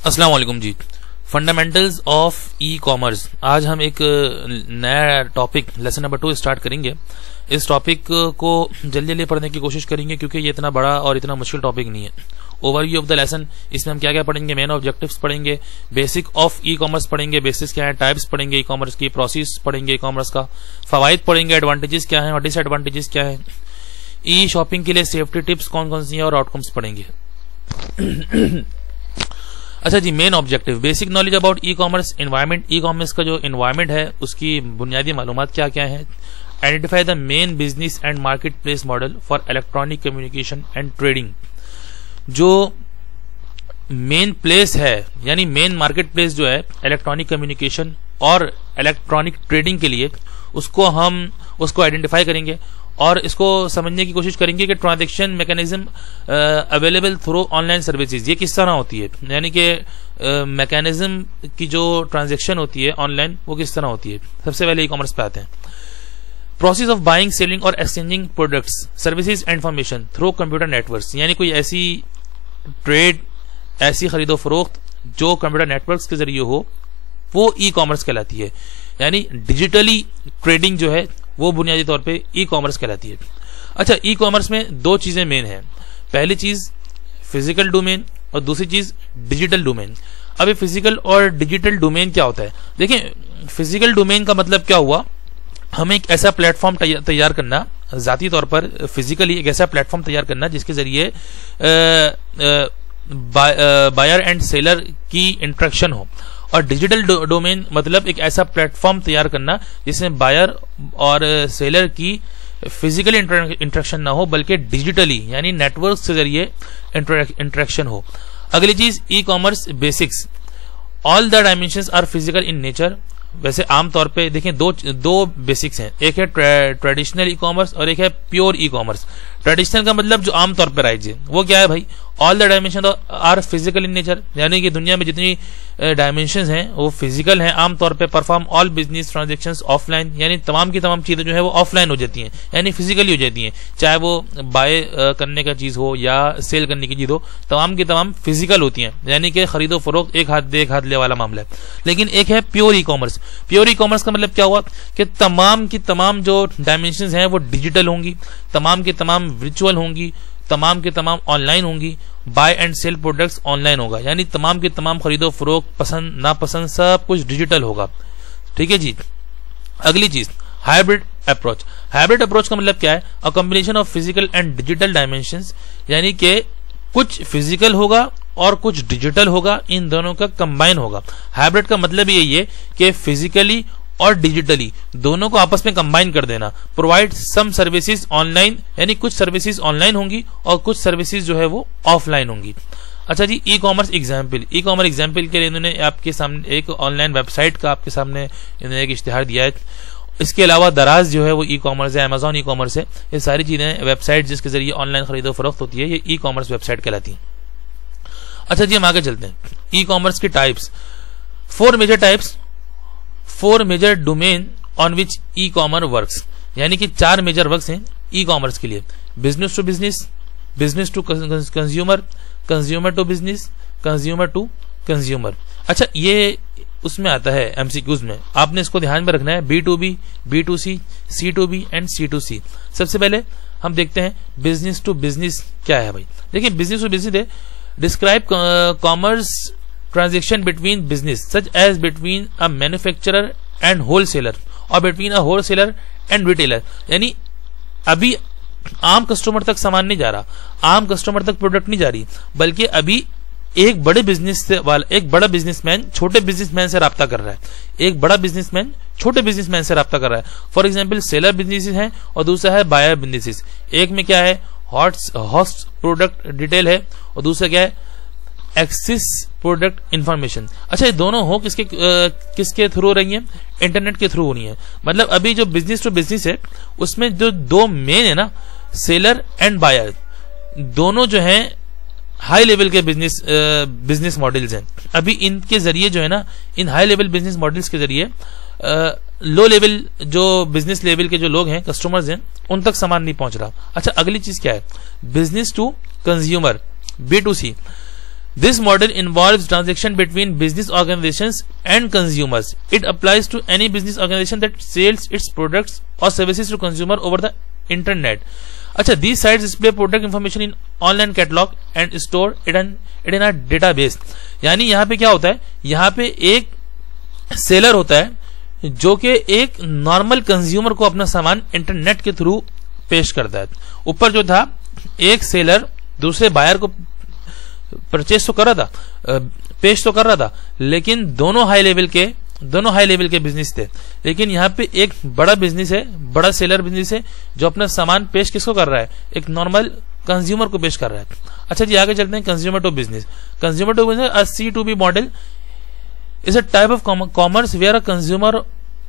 अस्सलाम वालेकुम जी। Fundamentals of e commerce. आज हम एक नया टॉपिक लेसन नंबर 2 स्टार्ट करेंगे। इस टॉपिक को जल्दी जल्दी पढ़ने की कोशिश करेंगे क्योंकि ये इतना बड़ा और इतना मुश्किल टॉपिक नहीं है। ओवरव्यू ऑफ द लेसन, इसमें हम क्या क्या पढ़ेंगे, मेन ऑब्जेक्टिव्स पढ़ेंगे, बेसिक ऑफ ई कॉमर्स पढ़ेंगे, बेसिस क्या है, टाइप्स पढ़ेंगे ई कॉमर्स की, प्रोसेस पढ़ेंगे ई कॉमर्स का, फवाइद पढ़ेंगे, एडवांटेजेस क्या है और डिसएडवांटेजेस क्या है, ई शॉपिंग के लिए सेफ्टी टिप्स कौन कौन सी है और आउटकम्स पढ़ेंगे। अच्छा जी, main objective, basic knowledge about e commerce environment. E commerce का जो एनवायरमेंट है उसकी बुनियादी मालूमात क्या क्या है। Identify the main business and market place model for electronic communication and trading. जो मेन प्लेस है यानी मेन मार्केट प्लेस जो है इलेक्ट्रॉनिक कम्युनिकेशन और इलेक्ट्रॉनिक ट्रेडिंग के लिए, उसको आइडेंटिफाई करेंगे और इसको समझने की कोशिश करेंगे कि transaction mechanism available through online services ये किस तरह होती है, यानी कि मैकेनिज्म की जो ट्रांजैक्शन होती है ऑनलाइन वो किस तरह होती है। सबसे पहले ई कॉमर्स पे आते हैं। प्रोसेस ऑफ बाइंग, सेलिंग और exchanging products, services and information through computer networks, यानी कोई ऐसी ट्रेड, ऐसी खरीदो फरोख्त जो कंप्यूटर नेटवर्क्स के जरिए हो वो ई कॉमर्स कहलाती है। यानी डिजिटली ट्रेडिंग जो है वो बुनियादी तौर पे ई कॉमर्स कहलाती है। अच्छा, ई कॉमर्स में दो चीजें मेन हैं। पहली चीज फिजिकल डोमेन और दूसरी चीज डिजिटल डोमेन। अब ये फिजिकल और डिजिटल डोमेन क्या होता है, देखिए फिजिकल डोमेन का मतलब क्या हुआ, हमें एक ऐसा प्लेटफॉर्म तैयार करना, जाती तौर पर फिजिकली एक ऐसा प्लेटफॉर्म तैयार करना जिसके जरिए बायर एंड सेलर की इंटरेक्शन हो। और डिजिटल डोमेन मतलब एक ऐसा प्लेटफॉर्म तैयार करना जिसमें बायर और सेलर की फिजिकली इंटरेक्शन ना हो बल्कि डिजिटली यानी नेटवर्क के जरिए इंटरेक्शन हो। अगली चीज e commerce basics, all the dimensions are physical in nature. वैसे आमतौर पे देखें दो बेसिक्स हैं, एक है ट्रेडिशनल ई कॉमर्स और एक है प्योर ई कॉमर्स। ट्रेडिशनल का मतलब जो आमतौर पर राइज है वो क्या है भाई, all the dimension are physical in nature, यानी कि दुनिया में जितनी डायमेंशंस हैं वो फिजिकल हैं आमतौर पे। Perform all business transactions offline, यानी तमाम की तमाम चीजें जो है वो ऑफलाइन हो जाती हैं यानी फिजिकली हो जाती हैं, चाहे वो बाय करने का चीज हो या सेल करने की चीज हो, तमाम की तमाम फिजिकल होती हैं, यानी कि खरीदो फरोख्त एक हाथ दे एक हाथ ले वाला मामला है। लेकिन एक है प्योर ई कॉमर्स। प्योर ई कॉमर्स का मतलब क्या हुआ कि तमाम की तमाम जो डायमेंशंस हैं वो डिजिटल होंगी, तमाम की तमाम वर्चुअल होंगी, तमाम की तमाम ऑनलाइन होंगी, buy and sell products online होगा, यानी तमाम की तमाम खरीदो फरोख्त, पसंद नापसंद सब कुछ डिजिटल होगा। ठीक है जी। अगली चीज हाइब्रिड अप्रोच। हाइब्रिड अप्रोच का मतलब क्या है, a combination of physical and digital dimensions, यानी कि कुछ फिजिकल होगा और कुछ डिजिटल होगा, इन दोनों का कंबाइन होगा। हाइब्रिड का मतलब यही है कि फिजिकली और डिजिटली दोनों को आपस में कंबाइन कर देना। प्रोवाइड सम सर्विसेज ऑनलाइन, यानी कुछ सर्विसेज ऑनलाइन होंगी और कुछ सर्विसेज जो है वो ऑफलाइन होंगी। अच्छा जी, e commerce example. E commerce example के लिए इन्होंने आपके सामने एक ऑनलाइन वेबसाइट का आपके सामने इन्होंने एक इश्तिहार दिया है। इसके अलावा दराज जो है वो ई कॉमर्स है, अमेजॉन ई कॉमर्स है, ये सारी चीजें वेबसाइट जिसके जरिए ऑनलाइन खरीदो फरोख्त होती है ये ई कॉमर्स वेबसाइट कहलाती है। अच्छा जी, हम आगे चलते हैं। ई कॉमर्स की types, four major domain on which e commerce works, यानी कि 4 मेजर वर्क्स हैं ई कॉमर्स के लिए। Business to business, business to consumer, consumer to business, consumer to consumer. अच्छा, ये उसमें आता है एमसीक्यूज में, आपने इसको ध्यान में रखना है। B2B, B2C, C2B and C2C। सबसे पहले हम देखते हैं बिजनेस टू बिजनेस क्या है भाई। देखिए बिजनेस टू बिजनेस है, describe commerce transaction between business such as between a manufacturer and wholesaler or between a wholesaler and retailer, यानी अभी आम कस्टमर तक सामान नहीं जा रहा, आम कस्टमर तक प्रोडक्ट नहीं जा रही, बल्कि अभी एक बड़ा बिजनेसमैन छोटे बिजनेसमैन से राब्ता कर रहा है, एक बड़ा बिजनेसमैन छोटे बिजनेसमैन से राब्ता कर रहा है। फॉर एग्जाम्पल सेलर बिजनेसेस हैं और दूसरा है बायर बिजनेसेस। एक में क्या है, हॉस्ट प्रोडक्ट डिटेल है और दूसरा क्या है, एक्सिस प्रोडक्ट इंफॉर्मेशन। अच्छा, ये दोनों हो किसके थ्रू हो रही है, इंटरनेट के थ्रू होनी है। मतलब अभी जो बिजनेस टू बिजनेस है उसमें जो दो मेन है ना, सेलर एंड बायर, दोनों जो हैं हाई लेवल के बिजनेस मॉडल्स हैं। अभी इनके जरिए जो है ना, इन हाई लेवल बिजनेस मॉडल्स के जरिए लो लेवल जो बिजनेस लेवल के जो लोग हैं, कस्टमर्स हैं, उन तक सामान नहीं पहुंच रहा। अच्छा, अगली चीज क्या है, business to consumer, B2C। This model involves transaction between business organizations and consumers. It applies to any business organization that sells its products or services to consumer over the internet. अच्छा, these sites display product information in online catalog and store it in a database. यानी यहाँ पे क्या होता है, यहाँ पे एक सेलर होता है जो कि एक नॉर्मल कंज्यूमर को अपना सामान इंटरनेट के थ्रू पेश करता है. ऊपर जो था एक सेलर दूसरे बायर को परचेस तो कर रहा था, पेश तो कर रहा था, लेकिन दोनों हाई लेवल के बिजनेस थे. लेकिन यहाँ पे एक बड़ा बिजनेस है, बड़ा सेलर बिजनेस है जो अपना सामान पेश किसको कर रहा है, एक नॉर्मल कंज्यूमर को पेश कर रहा है. अच्छा जी, आगे चलते हैं. Consumer to business. Consumer to business, a C2B model is a type of commerce where a consumer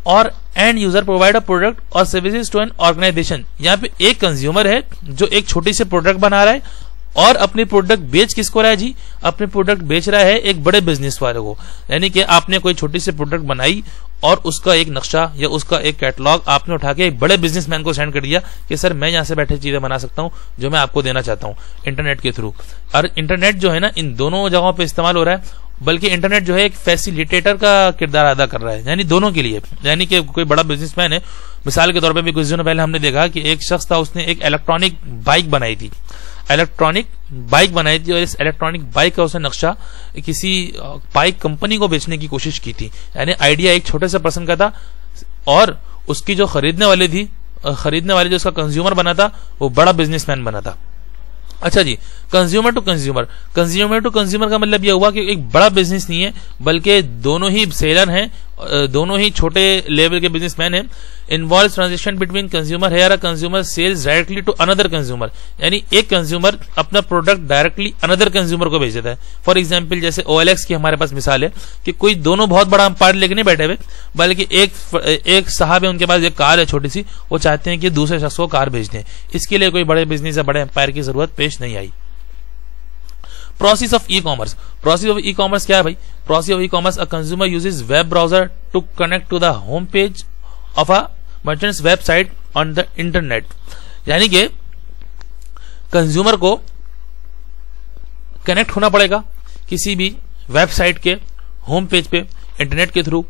और end user provide a product और सर्विसेज टू एन ऑर्गेनाइजेशन. यहाँ पे एक कंज्यूमर है जो एक छोटी सी प्रोडक्ट बना रहा है और अपनी प्रोडक्ट बेच किसको रहा है जी, अपनी प्रोडक्ट बेच रहा है एक बड़े बिजनेस वाले को. यानी कि आपने कोई छोटी सी प्रोडक्ट बनाई और उसका एक नक्शा या उसका एक कैटलॉग आपने उठा के एक बड़े बिजनेसमैन को सेंड कर दिया कि सर मैं यहां से बैठे चीजें बना सकता हूं जो मैं आपको देना चाहता हूं इंटरनेट के थ्रू. और इंटरनेट जो है ना इन दोनों जगहों पे इस्तेमाल हो रहा है, बल्कि इंटरनेट जो है एक फैसिलिटेटर का किरदार अदा कर रहा है, यानी दोनों के लिए. यानी कि कोई बड़ा बिजनेसमैन है, मिसाल के तौर पर भी कुछ दिनों पहले हमने देखा कि एक शख्स था, उसने एक इलेक्ट्रॉनिक बाइक बनाई थी और इस इलेक्ट्रॉनिक बाइक का उसने नक्शा किसी बाइक कंपनी को बेचने की कोशिश की थी. यानी आइडिया एक छोटे से पर्सन का था और उसकी जो खरीदने वाले जो उसका कंज्यूमर बना था वो बड़ा बिजनेसमैन बना था. अच्छा जी, कंज्यूमर टू कंज्यूमर का मतलब यह हुआ कि एक बड़ा बिजनेस नहीं है, बल्कि दोनों ही सेलर हैं, दोनों ही छोटे लेवल के बिजनेसमैन हैं. इन्वॉल्व ट्रांजेक्शन बिटवीन कंज्यूमर है, consumer sells directly to another consumer. यानी एक कंज्यूमर अपना प्रोडक्ट डायरेक्टली अनदर कंज्यूमर को भेज देता है. फॉर एग्जांपल जैसे OLX की हमारे पास मिसाल है कि कोई दोनों बहुत बड़ा अंपायर लेके नहीं बैठे हुए, बल्कि एक साहब है, उनके पास एक कार है छोटी सी, वो चाहते हैं कि दूसरे शख्स को कार भेज दें. इसके लिए कोई बड़े बिजनेस या बड़े अंपायर की जरूरत पेश नहीं आई. प्रोसेस ऑफ ई कॉमर्स क्या है भाई? Process of e commerce, a consumer uses web browser to connect to the home page of a merchant's website on the internet. यानी कि कंज्यूमर को कनेक्ट होना पड़ेगा किसी भी वेबसाइट के होम पेज पे इंटरनेट के थ्रू,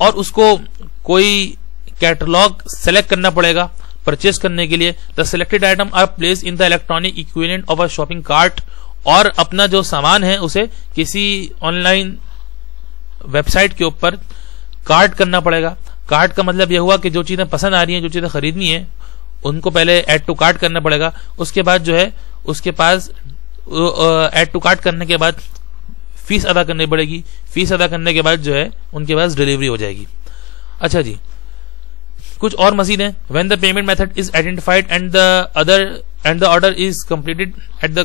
और उसको कोई कैटलॉग सेलेक्ट करना पड़ेगा परचेस करने के लिए. The selected item are place in the electronic equivalent of a shopping cart, और अपना जो सामान है उसे किसी ऑनलाइन वेबसाइट के ऊपर कार्ट करना पड़ेगा. कार्ट का मतलब यह हुआ कि जो चीजें पसंद आ रही हैं, जो चीजें खरीदनी है, उनको पहले ऐड टू कार्ट करना पड़ेगा. उसके बाद जो है उसके पास ऐड टू कार्ट करने के बाद फीस अदा करनी पड़ेगी. फीस अदा करने के बाद जो है उनके पास डिलीवरी हो जाएगी. अच्छा जी, कुछ और मजीद है. When the payment method is identified and the order is completed at the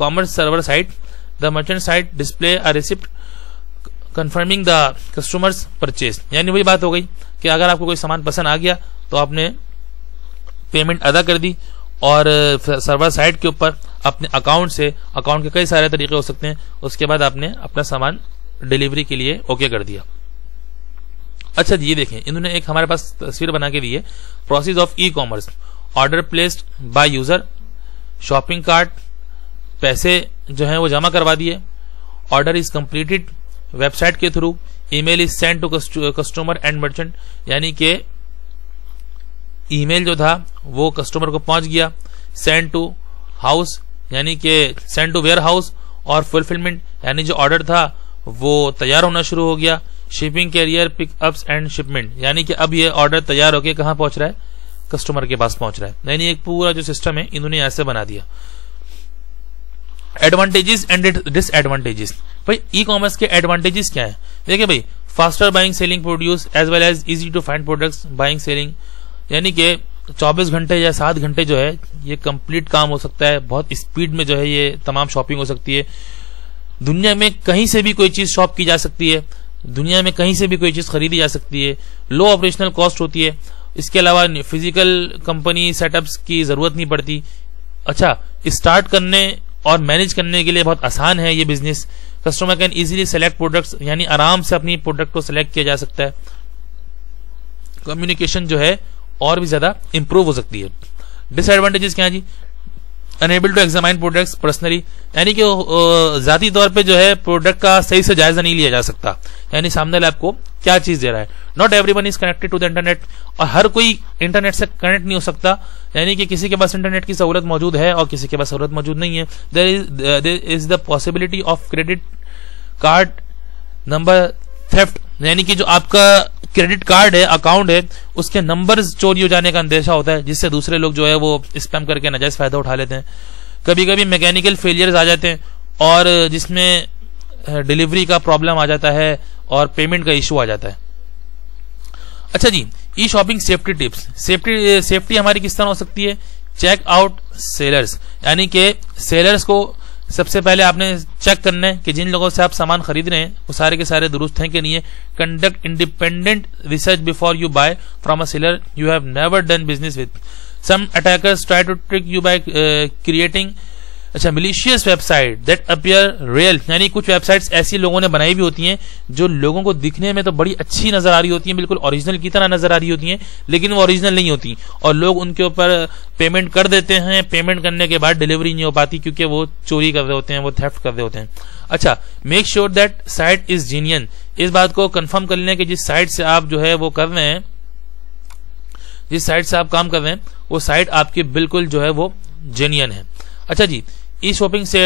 commerce server site, the merchant site display a receipt confirming the customer's purchase. यानी वही बात हो गई कि अगर आपको कोई सामान पसंद आ गया तो आपने पेमेंट अदा कर दी और सर्वर साइट के ऊपर अपने अकाउंट के कई सारे तरीके हो सकते हैं, उसके बाद आपने अपना सामान डिलीवरी के लिए ओके कर दिया. अच्छा जी, ये देखें, इन्होंने एक हमारे पास तस्वीर बना के दी है. Process of e commerce, order placed by user, shopping cart, पैसे जो है वो जमा करवा दिए, ऑर्डर इज कंप्लीटेड वेबसाइट के through, email is send to customer and merchant. यानी कि ईमेल जो था वो कस्टमर को पहुंच गया. सेंड टू हाउस, यानी कि सेंड टू वेयर हाउस, और फुलफिलमेंट यानी जो ऑर्डर था वो तैयार होना शुरू हो गया. Shipping carrier, pickups and shipment, यानी कि अब ये ऑर्डर तैयार होकर कहां पहुंच रहा है, कस्टमर के पास पहुंच रहा है. यानी एक पूरा जो सिस्टम है इन्होंने ऐसे बना दिया. Advantages and disadvantages. भाई ई कॉमर्स के एडवांटेजेस क्या है? देखिए भाई, faster buying selling produce as well as easy to find products buying selling. यानी कि 24 घंटे या 7 घंटे जो है ये कंप्लीट काम हो सकता है. बहुत स्पीड में जो है ये तमाम शॉपिंग हो सकती है. दुनिया में कहीं से भी कोई चीज शॉप की जा सकती है, दुनिया में कहीं से भी कोई चीज खरीदी जा सकती है. लो ऑपरेशनल कॉस्ट होती है. इसके अलावा फिजिकल कंपनी सेटअप्स की जरूरत नहीं पड़ती. अच्छा, स्टार्ट करने और मैनेज करने के लिए बहुत आसान है ये business. Customer can easily select products, यानी आराम से अपनी प्रोडक्ट को सेलेक्ट किया जा सकता है. कम्युनिकेशन जो है और भी ज्यादा इंप्रूव हो सकती है. डिसएडवांटेजेस क्या है जी? Unable to examine products personally, यानी कि जाती तौर पे जो है प्रोडक्ट का सही से जायजा नहीं लिया जा सकता, यानी सामने वाला आपको क्या चीज दे रहा है। Not everyone is connected to the internet, और हर कोई इंटरनेट से कनेक्ट नहीं हो सकता, यानी कि किसी के पास इंटरनेट की सहूलत मौजूद है और किसी के पास सहूलत मौजूद नहीं है। There is the possibility of credit card number theft, यानी कि जो आपका क्रेडिट कार्ड है, अकाउंट है, उसके नंबर्स चोरी हो जाने का अंदेशा होता है, जिससे दूसरे लोग जो है वो स्पैम करके नाजायज फायदा उठा लेते हैं। कभी कभी मैकेनिकल फेलियर्स आ जाते हैं और जिसमें डिलीवरी का प्रॉब्लम आ जाता है और पेमेंट का इशू आ जाता है। अच्छा जी, ई शॉपिंग सेफ्टी टिप्स। सेफ्टी हमारी किस तरह हो सकती है? चेक आउट सेलर्स, यानी कि सेलर्स को सबसे पहले आपने चेक करना है कि जिन लोगों से आप सामान खरीद रहे हैं वो सारे के सारे दुरुस्त हैं कि नहीं है। Conduct independent research before you buy from a seller you have never done business with. Some attackers try to trick you by creating malicious website that appear real, यानी कुछ वेबसाइट्स ऐसी लोगों ने बनाई भी होती हैं जो लोगों को दिखने में तो बड़ी अच्छी नजर आ रही होती हैं, बिल्कुल ओरिजिनल की तरह नजर आ रही होती हैं, लेकिन वो ओरिजिनल नहीं होती और लोग उनके ऊपर पेमेंट कर देते हैं। पेमेंट करने के बाद डिलीवरी नहीं हो पाती क्योंकि वो चोरी कर रहे होते हैं, वो थेफ्ट कर रहे होते हैं। अच्छा, make sure that site is genuine, इस बात को कंफर्म कर लें कि जिस साइट से आप जो है वो कर रहे हैं, जिस साइट से आप काम कर रहे हैं वो साइट आपकी बिल्कुल जो है वो जेन्युइन है। अच्छा जी, ई शॉपिंग से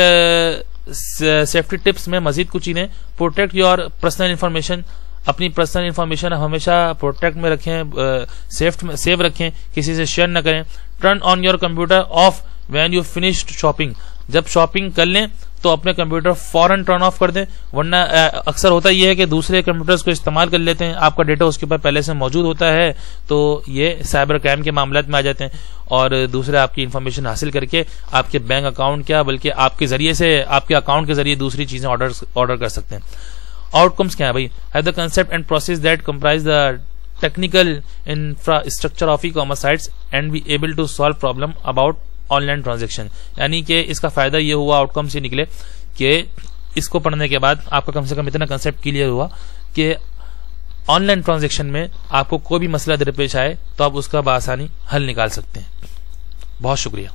सेफ्टी टिप्स में मजीद कुछ चीजें। प्रोटेक्ट योर पर्सनल इंफॉर्मेशन, अपनी पर्सनल इंफॉर्मेशन हमेशा प्रोटेक्ट में रखें, सेव रखें, किसी से शेयर न करें। Turn on your computer of when you finished shopping, जब शॉपिंग कर लें तो अपने कंप्यूटर फौरन टर्न ऑफ कर दें, वरना अक्सर होता यह है कि दूसरे कंप्यूटर्स को इस्तेमाल कर लेते हैं, आपका डेटा उसके ऊपर पहले से मौजूद होता है, तो ये साइबर क्राइम के मामलात में आ जाते हैं और दूसरे आपकी इंफॉर्मेशन हासिल करके आपके बैंक अकाउंट क्या बल्कि आपके जरिए से, आपके अकाउंट के जरिए दूसरी चीजें ऑर्डर कर सकते हैं। आउटकम्स क्या है भाई? Have the concept and process that comprise the technical infrastructure of e commerce sites and be able to solve problem about online transaction, यानी कि इसका फायदा ये हुआ, आउटकम से निकले कि इसको पढ़ने के बाद आपका कम से कम इतना कंसेप्ट क्लियर हुआ कि ऑनलाइन ट्रांजैक्शन में आपको कोई भी मसला दरपेश आए तो आप उसका बआसानी हल निकाल सकते हैं। बहुत शुक्रिया।